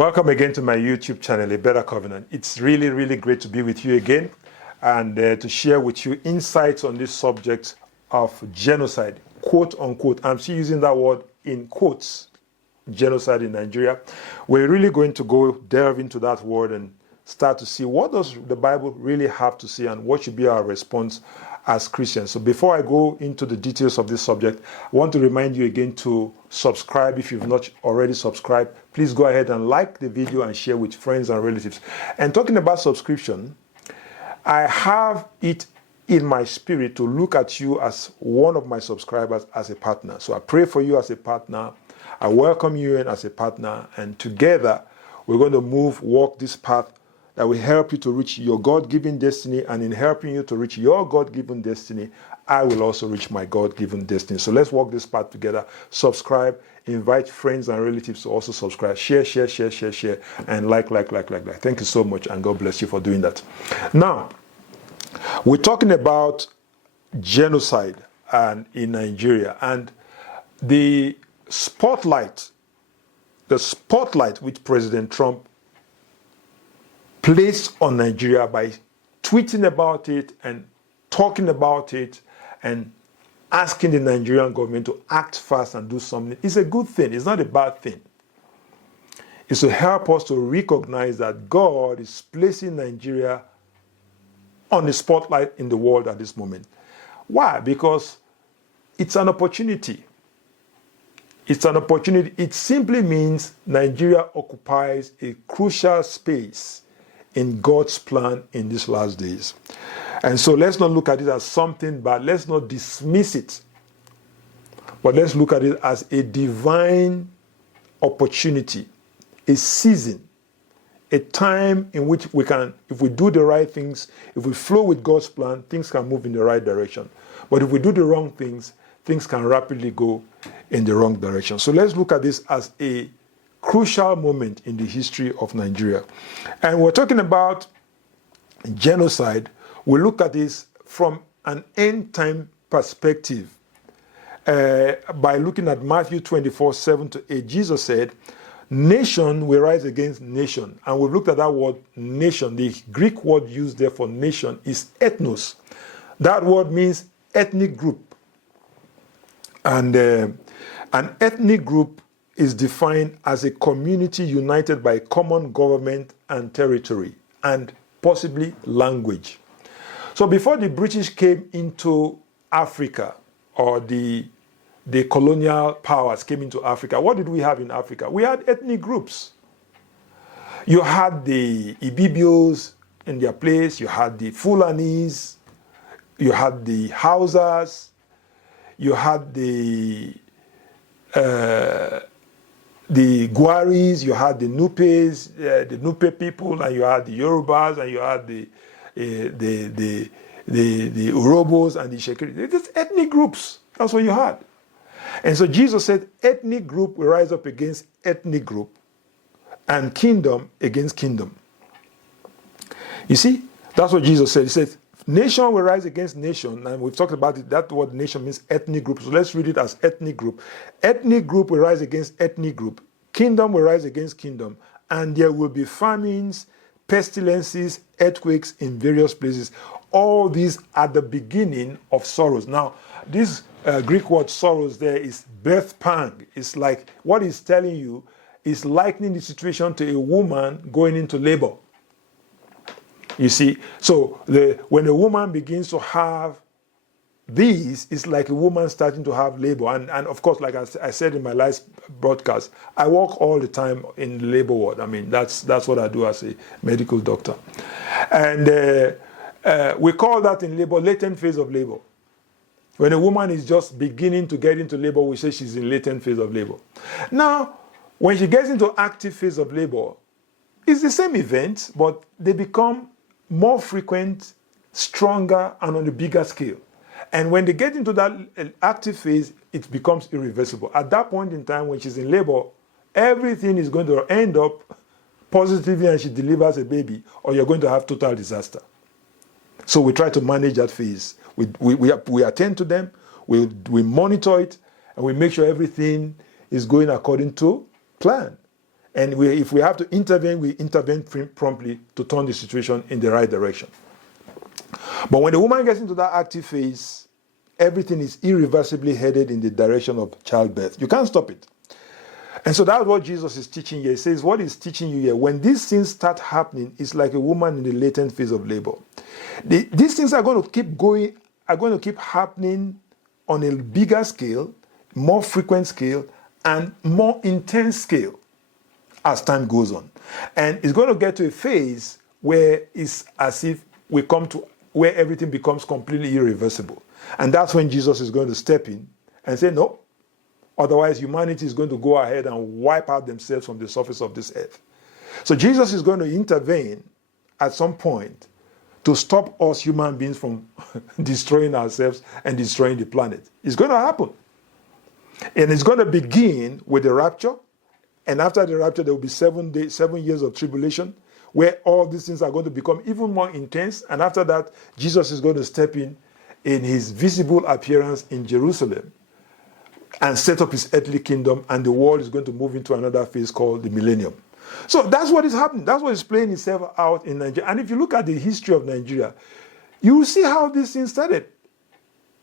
Welcome again to my YouTube channel, A Better Covenant. It's really, really great to be with you again and to share with you insights on this subject of genocide, quote unquote. I'm still using that word in quotes, genocide in Nigeria. We're really going to delve into that word and start to see what does the Bible really have to say and what should be our response as Christians. So before I go into the details of this subject, I want to remind you again to subscribe. If you've not already subscribed, please go ahead and like the video and share with friends and relatives. And talking about subscription, I have it in my spirit to look at you as one of my subscribers as a partner. So I pray for you as a partner. I welcome you in as a partner. And together, we're going to walk this path that will help you to reach your God-given destiny, and in helping you to reach your God-given destiny, I will also reach my God-given destiny. So let's walk this path together. Subscribe, invite friends and relatives to also subscribe. Share, and like. Thank you so much, and God bless you for doing that. Now, we're talking about genocide and in Nigeria, and the spotlight which President Trump placed on Nigeria by tweeting about it and talking about it and asking the Nigerian government to act fast and do something is a good thing. It's not a bad thing. It's to help us to recognize that God is placing Nigeria on the spotlight in the world at this moment. Why? Because it's an opportunity. It's an opportunity. It simply means Nigeria occupies a crucial space in God's plan in these last days. And so let's not look at it as something bad. Let's not dismiss it. But let's look at it as a divine opportunity, a season, a time in which we can, if we do the right things, if we flow with God's plan, things can move in the right direction. But if we do the wrong things, things can rapidly go in the wrong direction. So let's look at this as a crucial moment in the history of Nigeria. And we're talking about genocide. We look at this from an end time perspective by looking at Matthew 24:7-8. Jesus said, nation will rise against nation. And we've looked at that word nation. The Greek word used there for nation is ethnos. That word means ethnic group. And an ethnic group is defined as a community united by common government and territory and possibly language. So before the British came into Africa, or the colonial powers came into Africa, what did we have in Africa? We had ethnic groups. You had the Ibibios in their place, you had the Fulanis, you had the Hausas, you had the Gwaris, you had the Nupes, the Nupe people, and you had the Yorubas, and you had the Urobos and the Shekiri. It's ethnic groups. That's what you had. And so Jesus said, ethnic group will rise up against ethnic group, and kingdom against kingdom. You see, that's what Jesus said. He said, nation will rise against nation, and we've talked about it. That word nation means ethnic group. So let's read it as ethnic group. Ethnic group will rise against ethnic group. Kingdom will rise against kingdom. And there will be famines, pestilences, earthquakes in various places. All these are the beginning of sorrows. Now, this Greek word sorrows there is birth pang. It's like what he's telling you is likening the situation to a woman going into labor. You see, so when a woman begins to have these, it's like a woman starting to have labor. And of course, like I said in my last broadcast, I work all the time in the labor ward. I mean, that's what I do as a medical doctor. And we call that in labor latent phase of labor. When a woman is just beginning to get into labor, we say she's in latent phase of labor. Now, when she gets into active phase of labor, it's the same event, but they become more frequent, stronger, and on a bigger scale. And when they get into that active phase, it becomes irreversible. At that point in time, when she's in labor, everything is going to end up positively and she delivers a baby, or you're going to have total disaster. So we try to manage that phase. We attend to them, we monitor it, and we make sure everything is going according to plan. And if we have to intervene, we intervene promptly to turn the situation in the right direction. But when the woman gets into that active phase, everything is irreversibly headed in the direction of childbirth. You can't stop it. And so that's what Jesus is teaching here. He says, what he's teaching you here, when these things start happening, it's like a woman in the latent phase of labor. These things are going to keep going, are going to keep happening on a bigger scale, more frequent scale, and more intense scale as time goes on. And it's going to get to a phase where it's as if we come to where everything becomes completely irreversible. And that's when Jesus is going to step in and say, no, otherwise humanity is going to go ahead and wipe out themselves from the surface of this earth. So Jesus is going to intervene at some point to stop us human beings from destroying ourselves and destroying the planet. It's going to happen. And it's going to begin with the rapture. And after the rapture, there will be 7 years of tribulation, where all these things are going to become even more intense. And after that, Jesus is going to step in his visible appearance in Jerusalem and set up his earthly kingdom, and the world is going to move into another phase called the millennium. So that's what is happening. That's what is playing itself out in Nigeria. And if you look at the history of Nigeria, you will see how these things started.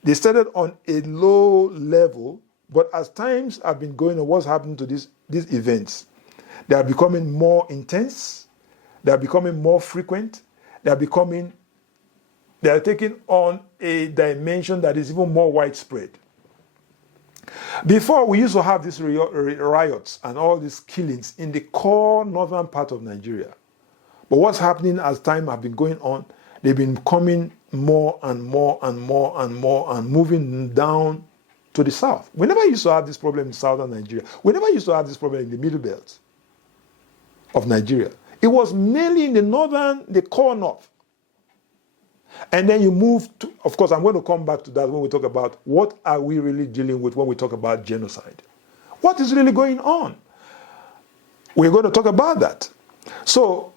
They started on a low level, but as times have been going on, what's happening to these events? They are becoming more intense. They are becoming more frequent. They are taking on a dimension that is even more widespread. Before, we used to have these riots and all these killings in the core northern part of Nigeria. But what's happening as time has been going on, they've been coming more and more and more and more and moving down to the south. We never used to have this problem in southern Nigeria. We never used to have this problem in the middle belt of Nigeria. It was mainly in the core north. And then you move to, of course, I'm going to come back to that when we talk about what are we really dealing with when we talk about genocide. What is really going on? We're going to talk about that. So,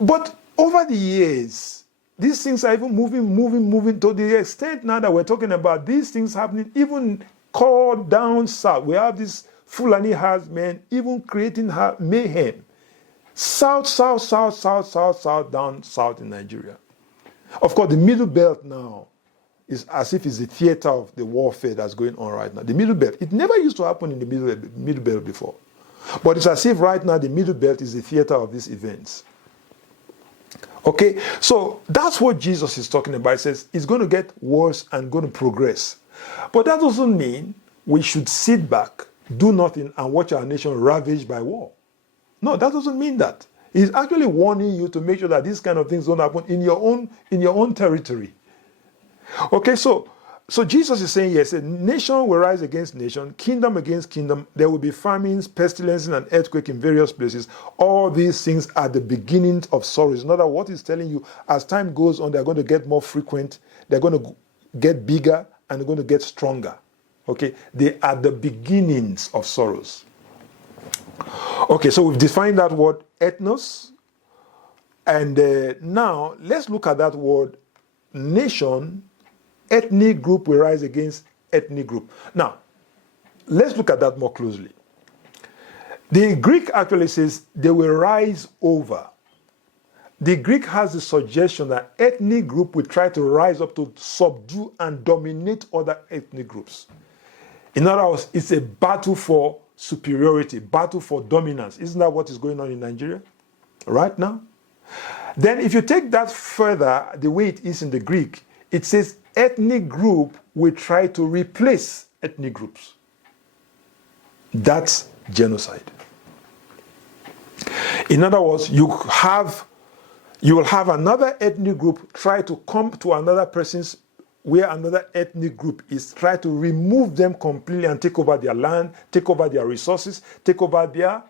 but over the years, these things are even moving to the extent now that we're talking about these things happening even core down south. We have these Fulani herdsmen even creating mayhem. South, down south in Nigeria. Of course, the middle belt now is as if it's the theater of the warfare that's going on right now. The middle belt, it never used to happen in the middle belt before. But it's as if right now the middle belt is the theater of these events. Okay, so that's what Jesus is talking about. He says it's going to get worse and going to progress. But that doesn't mean we should sit back, do nothing, and watch our nation ravaged by war. No, that doesn't mean that. He's actually warning you to make sure that these kind of things don't happen in your own territory. Okay, so Jesus is saying, yes, nation will rise against nation, kingdom against kingdom. There will be famines, pestilences, and earthquake in various places. All these things are the beginning of sorrows. In other words, what he's telling you, as time goes on, they're going to get more frequent, they're going to get bigger, and they're going to get stronger. Okay, they are the beginnings of sorrows. Okay, so we've defined that word ethnos, and now let's look at that word nation. Ethnic group will rise against ethnic group. Now, let's look at that more closely. The Greek actually says they will rise over. The Greek has the suggestion that ethnic group will try to rise up to subdue and dominate other ethnic groups. In other words, it's a battle for superiority, battle for dominance. Isn't that what is going on in Nigeria right now? Then if you take that further, the way it is in the Greek, it says ethnic group will try to replace ethnic groups. That's genocide. In other words, you will have another ethnic group try to come to another person's where another ethnic group is, try to remove them completely and take over their land, take over their resources, take over their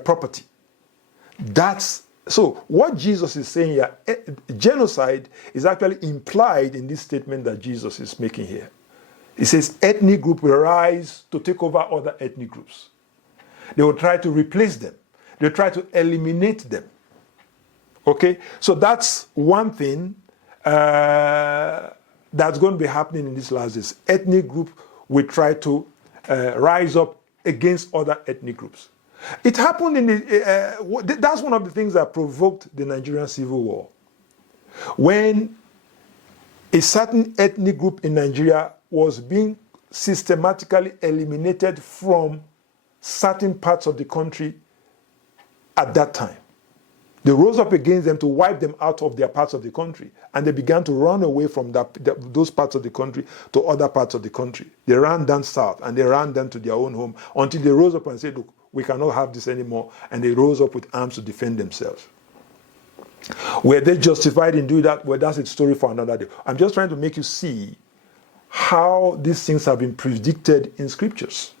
property. That's so what Jesus is saying here. Genocide is actually implied in this statement that Jesus is making here. He says ethnic group will rise to take over other ethnic groups. They will try to replace them. They'll try to eliminate them. Okay, so that's one thing that's going to be happening in these last days. Ethnic group will try to rise up against other ethnic groups. It happened in the, that's one of the things that provoked the Nigerian Civil War. When a certain ethnic group in Nigeria was being systematically eliminated from certain parts of the country at that time. They rose up against them to wipe them out of their parts of the country. And they began to run away from those parts of the country to other parts of the country. They ran down south and they ran down to their own home until they rose up and said, look, we cannot have this anymore. And they rose up with arms to defend themselves. Were they justified in doing that? Well, that's a story for another day. I'm just trying to make you see how these things have been predicted in scriptures.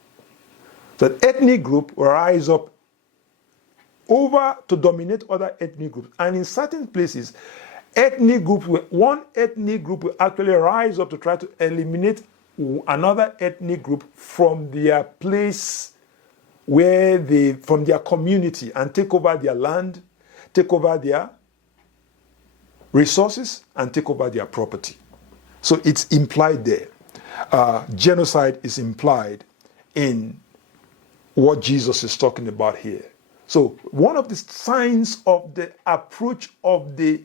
That ethnic group will rise up over to dominate other ethnic groups. And in certain places, one ethnic group will actually rise up to try to eliminate another ethnic group from their place from their community and take over their land, take over their resources, and take over their property. So it's implied there. Genocide is implied in what Jesus is talking about here. So one of the signs of the approach of the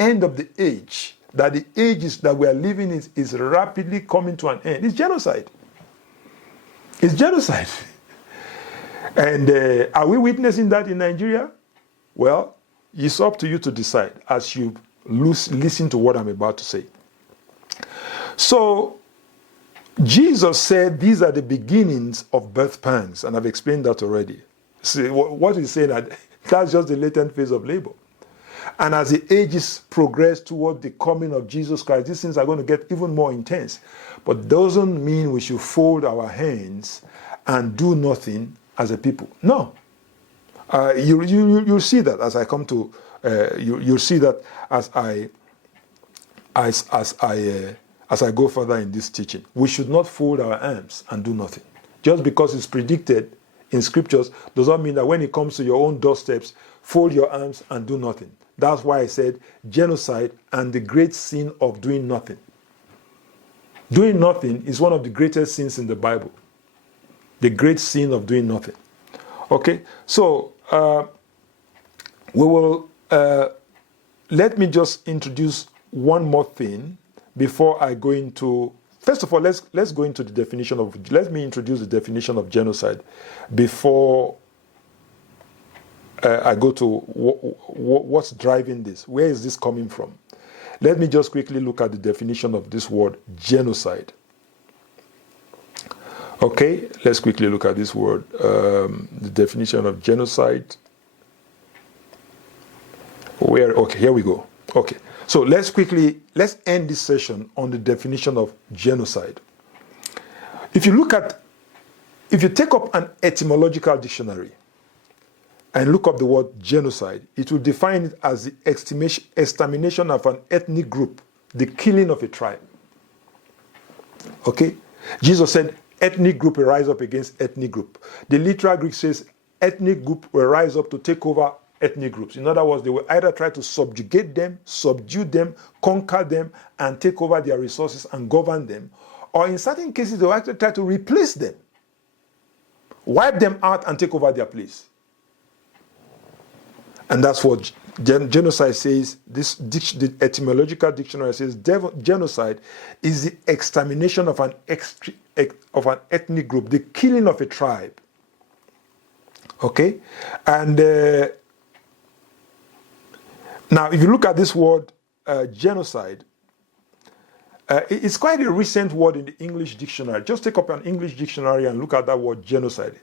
end of the age, that the ages that we are living in is rapidly coming to an end, is genocide. It's genocide. And are we witnessing that in Nigeria? Well, it's up to you to decide as you listen to what I'm about to say. So Jesus said these are the beginnings of birth pangs, and I've explained that already. See, what he's saying, that's just the latent phase of labor. And as the ages progress toward the coming of Jesus Christ, these things are going to get even more intense. But doesn't mean we should fold our hands and do nothing as a people. No. You'll see that as I come to, you'll see that as I go further in this teaching. We should not fold our arms and do nothing. Just because it's predicted in scriptures does not mean that when it comes to your own doorsteps, fold your arms and do nothing. That's why I said genocide and the great sin of doing nothing. Doing nothing is one of the greatest sins in the Bible. The great sin of doing nothing. Okay, so we will, let me just introduce one more thing before I go into, first of all, let's go into the definition of, let me introduce the definition of genocide before I go to what's driving this. Where is this coming from? Let me just quickly look at the definition of this word, genocide. Okay, let's quickly look at this word, the definition of genocide. Okay, here we go. Okay, so let's end this session on the definition of genocide. If you take up an etymological dictionary and look up the word genocide, it will define it as the extermination of an ethnic group, the killing of a tribe. Okay? Jesus said, ethnic group will rise up against ethnic group. The literal Greek says, ethnic group will rise up to take over ethnic groups. In other words, they will either try to subjugate them, subdue them, conquer them, and take over their resources and govern them. Or in certain cases, they will actually try to replace them, wipe them out and take over their place. And that's what genocide says. The etymological dictionary says genocide is the extermination of an ethnic group, the killing of a tribe. Okay? And now, if you look at this word, genocide, it's quite a recent word in the English dictionary. Just take up an English dictionary and look at that word genocide.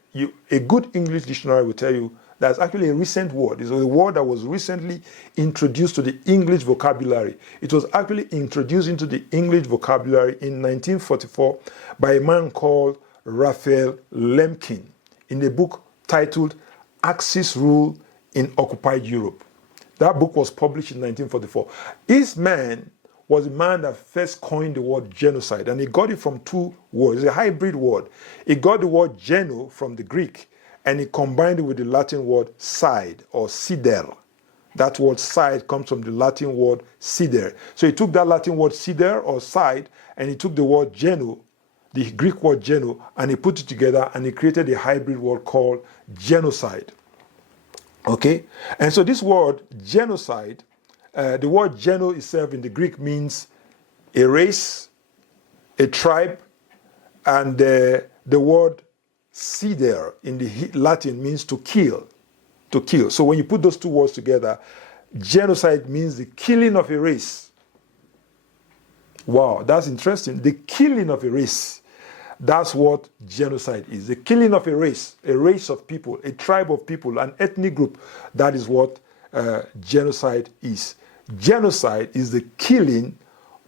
A good English dictionary will tell you that's actually a recent word. It's a word that was recently introduced to the English vocabulary. It was actually introduced into the English vocabulary in 1944 by a man called Raphael Lemkin in a book titled Axis Rule in Occupied Europe. That book was published in 1944. This man was the man that first coined the word genocide, and he got it from two words. It's a hybrid word. He got the word geno from the Greek, and he combined it with the Latin word side or sider. That word side comes from the Latin word sider. So he took that Latin word sider or side, and he took the word geno, the Greek word geno, and he put it together and he created a hybrid word called genocide. Okay? And so this word, genocide, the word geno itself in the Greek means a race, a tribe, and the word sidere in the Latin means to kill. To kill. So when you put those two words together, genocide means the killing of a race. Wow, that's interesting. The killing of a race. That's what genocide is. The killing of a race of people, a tribe of people, an ethnic group. That is what genocide is. Genocide is the killing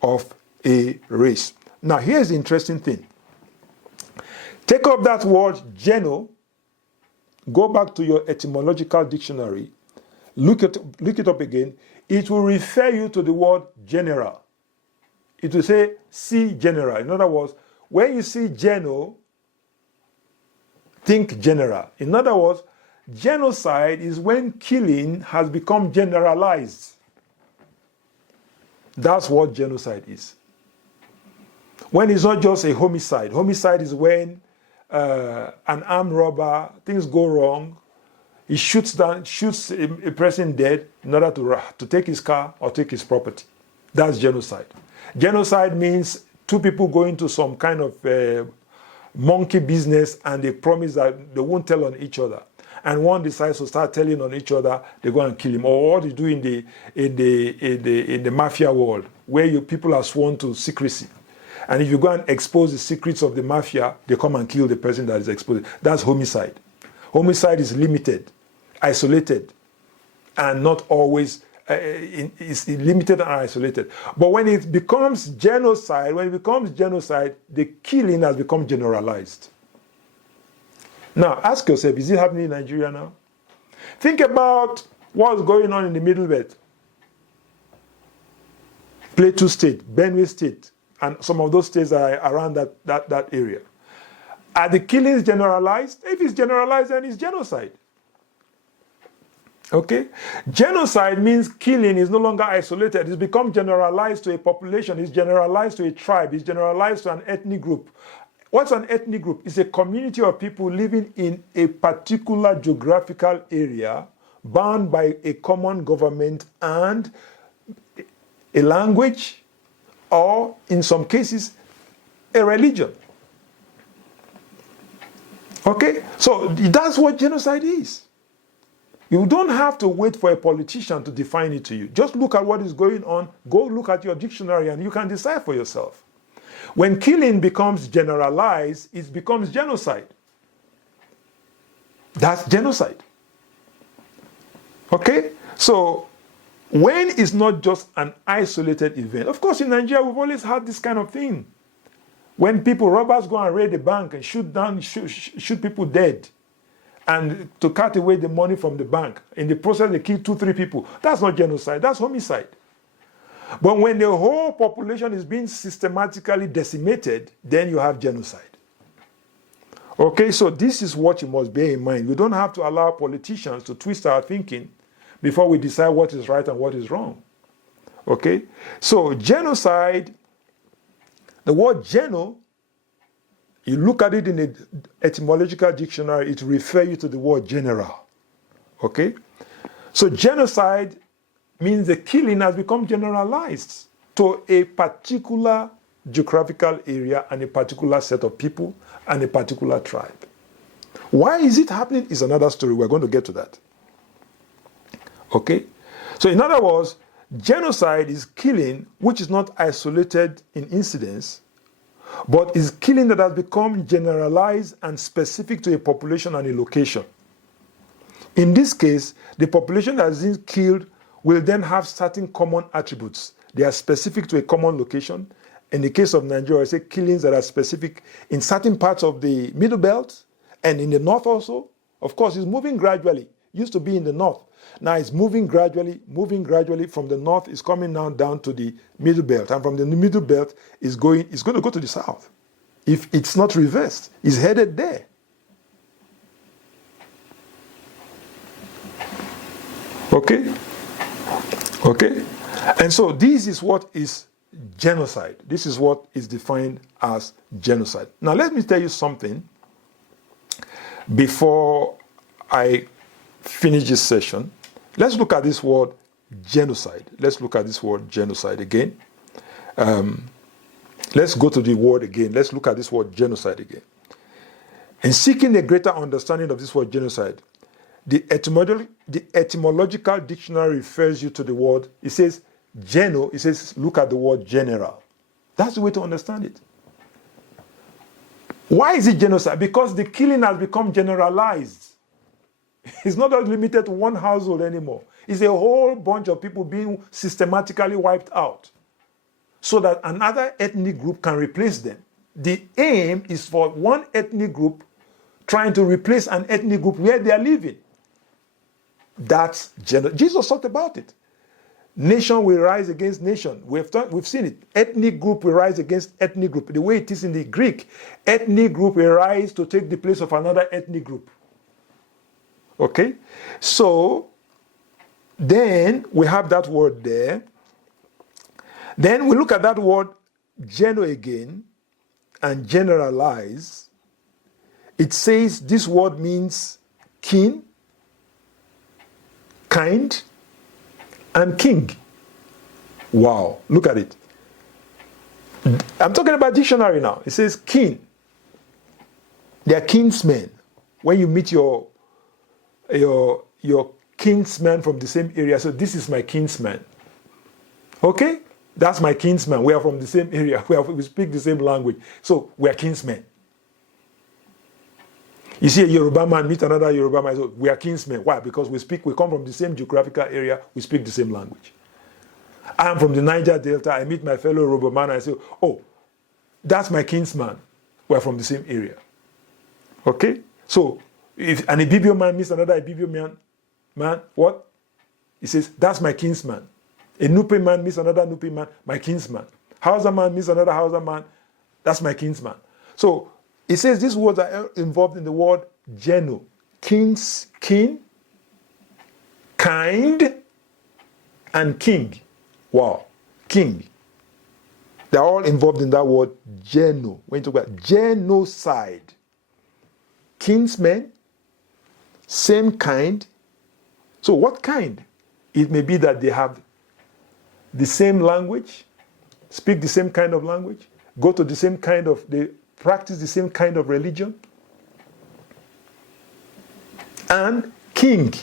of a race. Now, here's the interesting thing. Take up that word geno, go back to your etymological dictionary, look it up again. It will refer you to the word general. It will say, see general. In other words, when you see geno, think general. In other words, genocide is when killing has become generalized. That's what genocide is. When it's not just a homicide. Homicide is when an armed robber, things go wrong, he shoots a person dead in order to take his car or take his property. That's genocide. Genocide means two people go into some kind of monkey business and they promise that they won't tell on each other. And one decides to start telling on each other, they go and kill him. Or what they do in the mafia world, where people are sworn to secrecy. And if you go and expose the secrets of the mafia, they come and kill the person that is exposed. That's homicide. Homicide is limited, isolated, and not always is limited and isolated. But when it becomes genocide, the killing has become generalized. Now, ask yourself, is it happening in Nigeria now? Think about what's going on in the Middle Belt. Plateau State, Benue State, and some of those states are around that area. Are the killings generalized? If it's generalized, then it's genocide. Okay? Genocide means killing is no longer isolated. It's become generalized to a population. It's generalized to a tribe. It's generalized to an ethnic group. What's an ethnic group? It's a community of people living in a particular geographical area bound by a common government and a language, or in some cases, a religion. Okay? So that's what genocide is. You don't have to wait for a politician to define it to you. Just look at what is going on. Go look at your dictionary and you can decide for yourself. When killing becomes generalized, it becomes genocide. That's genocide. Okay? So, when it's not just an isolated event, of course in Nigeria we've always had this kind of thing. When robbers go and raid the bank and shoot people dead, and to cut away the money from the bank. In the process, they kill 2-3 people. That's not genocide, that's homicide. But when the whole population is being systematically decimated, then you have genocide. Okay, so this is what you must bear in mind. We don't have to allow politicians to twist our thinking before we decide what is right and what is wrong. Okay, so genocide, the word geno, you look at it in the etymological dictionary, it refers you to the word general. Okay? So genocide means the killing has become generalized to a particular geographical area and a particular set of people and a particular tribe. Why is it happening is another story. We're going to get to that. Okay? So in other words, genocide is killing which is not isolated in incidents, but is killing that has become generalized and specific to a population and a location. In this case, the population that has been killed will then have certain common attributes. They are specific to a common location. In the case of Nigeria, I say killings that are specific in certain parts of the Middle Belt and in the north also. Of course, it's moving gradually. It used to be in the north. Now it's moving gradually from the north. It's coming now down to the Middle Belt. And from the Middle Belt, it's going to go to the south. If it's not reversed, it's headed there. Okay? Okay? And so this is what is genocide. This is what is defined as genocide. Now, let me tell you something before I finish this session. Let's look at this word genocide. Let's look at this word genocide again. Let's go to the word again. Let's look at this word genocide again. In seeking a greater understanding of this word genocide, the etymological dictionary refers you to the word, it says geno, it says look at the word general. That's the way to understand it. Why is it genocide? Because the killing has become generalized. It's not just limited to one household anymore. It's a whole bunch of people being systematically wiped out so that another ethnic group can replace them. The aim is for one ethnic group trying to replace an ethnic group where they are living. That's genocide. Jesus talked about it. Nation will rise against nation. We've seen it. Ethnic group will rise against ethnic group. The way it is in the Greek, ethnic group will rise to take the place of another ethnic group. Okay? So, then we have that word there. Then we look at that word geno again and generalize. It says this word means kin, kind, and king. Wow, look at it. I'm talking about dictionary now. It says kin. They are kinsmen. When you meet your kinsman from the same area, so this is my kinsman. Okay? That's my kinsman. We are from the same area. We speak the same language. So we are kinsmen. You see a Yoruba man meet another Yoruba man, so we are kinsmen. Why? Because we come from the same geographical area, we speak the same language. I am from the Niger Delta, I meet my fellow Yoruba man, I say, oh, that's my kinsman. We are from the same area. Okay? So, if an Ibibio man meets another Ibibio man, what? He says, that's my kinsman. A Nupe man meets another Nupe man, my kinsman. Hausa man meets another Hausa man, that's my kinsman. So, it says these words are involved in the word geno. Kin, kind, and king. Wow. King. They're all involved in that word geno. When you talk about genocide. Kinsmen, same kind. So what kind? It may be that they have the same language, speak the same kind of language, go to the same kind of, they practice the same kind of religion. And king,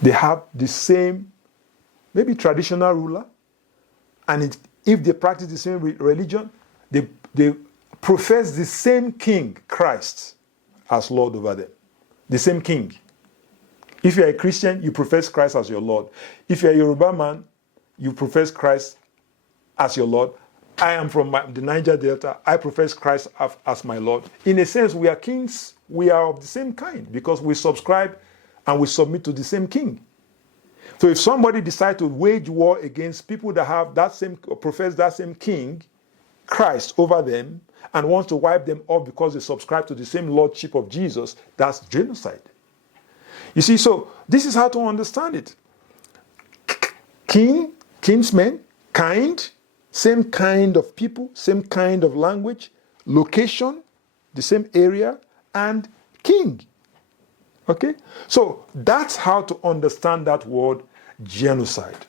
they have the same, maybe traditional ruler. And if they practice the same religion, they profess the same king, Christ, as Lord over them. The same king. If you're a Christian, you profess Christ as your Lord. If you're a Yoruba man, you profess Christ as your Lord. I am from the Niger Delta. I profess Christ as my Lord. In a sense, we are kings. We are of the same kind because we subscribe and we submit to the same king. So if somebody decides to wage war against people that have that same, profess that same king, Christ, over them, and wants to wipe them off because they subscribe to the same lordship of Jesus, that's genocide. You see, so this is how to understand it. King, kinsmen, kind, same kind of people, same kind of language, location, the same area, and king. Okay? So that's how to understand that word genocide.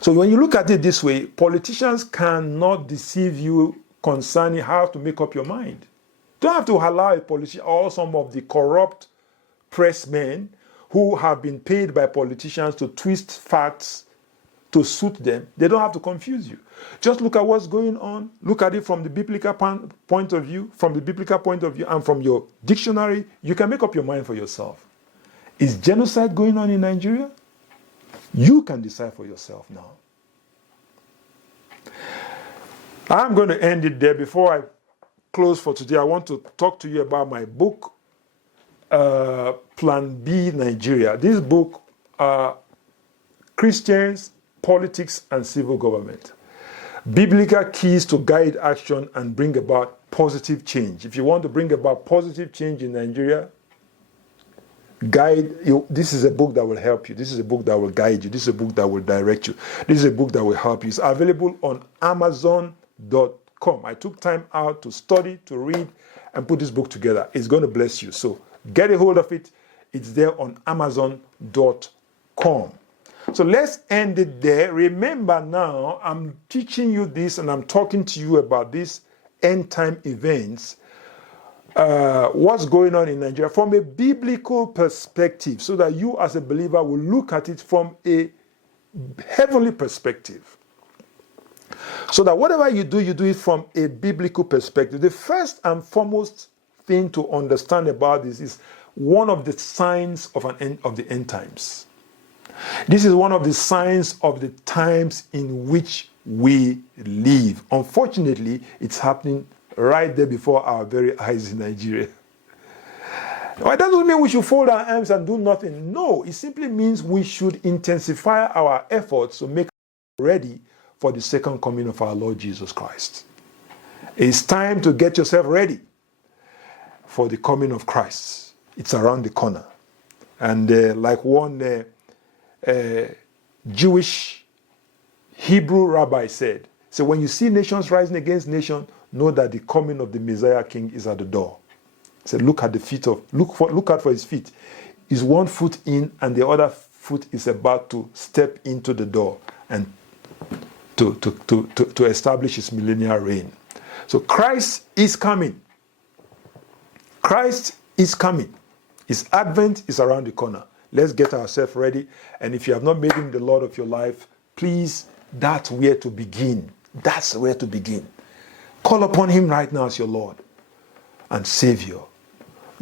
So when you look at it this way, politicians cannot deceive you concerning how to make up your mind. You don't have to allow a politician or some of the corrupt pressmen who have been paid by politicians to twist facts to suit them. They don't have to confuse you. Just look at what's going on. Look at it from the biblical point of view, and from your dictionary. You can make up your mind for yourself. Is genocide going on in Nigeria? You can decide for yourself now. I'm going to end it there. Before I close for today, I want to talk to you about my book, Plan B Nigeria. This book, Christians, Politics, and Civil Government. Biblical keys to guide action and bring about positive change. If you want to bring about positive change in Nigeria, guide you. This is a book that will help you. This is a book that will guide you. This is a book that will direct you. This is a book that will help you. It's available on Amazon.com. I took time out to study, to read, and put this book together. It's going to bless you. So get a hold of it. It's there on Amazon.com. So let's end it there. Remember now, I'm teaching you this and I'm talking to you about these end time events. What's going on in Nigeria from a biblical perspective, so that you as a believer will look at it from a heavenly perspective. So that whatever you do it from a biblical perspective. The first and foremost thing to understand about this is one of the signs of the end times. This is one of the signs of the times in which we live. Unfortunately, it's happening right there before our very eyes in Nigeria. Now, it doesn't mean we should fold our arms and do nothing. No, it simply means we should intensify our efforts to make ready for the second coming of our Lord Jesus Christ. It's time to get yourself ready for the coming of Christ. It's around the corner. And like one Jewish Hebrew rabbi said, so when you see nations rising against nations, know that the coming of the Messiah King is at the door. He said, look out for his feet. Is one foot in and the other foot is about to step into the door and to establish his millennial reign. So Christ is coming. Christ is coming. His advent is around the corner. Let's get ourselves ready. And if you have not made him the Lord of your life, please, that's where to begin. That's where to begin. Call upon him right now as your Lord and Savior.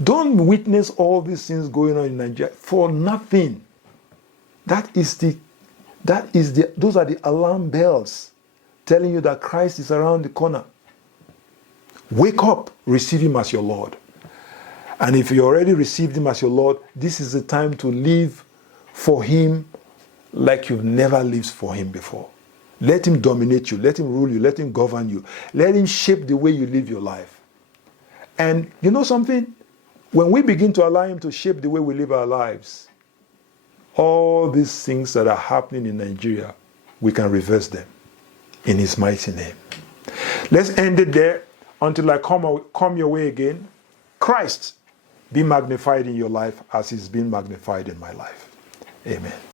Don't witness all these things going on in Nigeria for nothing. Those are the alarm bells telling you that Christ is around the corner. Wake up, receive him as your Lord. And if you already received him as your Lord, this is the time to live for him like you've never lived for him before. Let him dominate you. Let him rule you. Let him govern you. Let him shape the way you live your life. And you know something? When we begin to allow him to shape the way we live our lives, all these things that are happening in Nigeria, we can reverse them in his mighty name. Let's end it there until I come your way again. Christ be magnified in your life as he's been magnified in my life. Amen.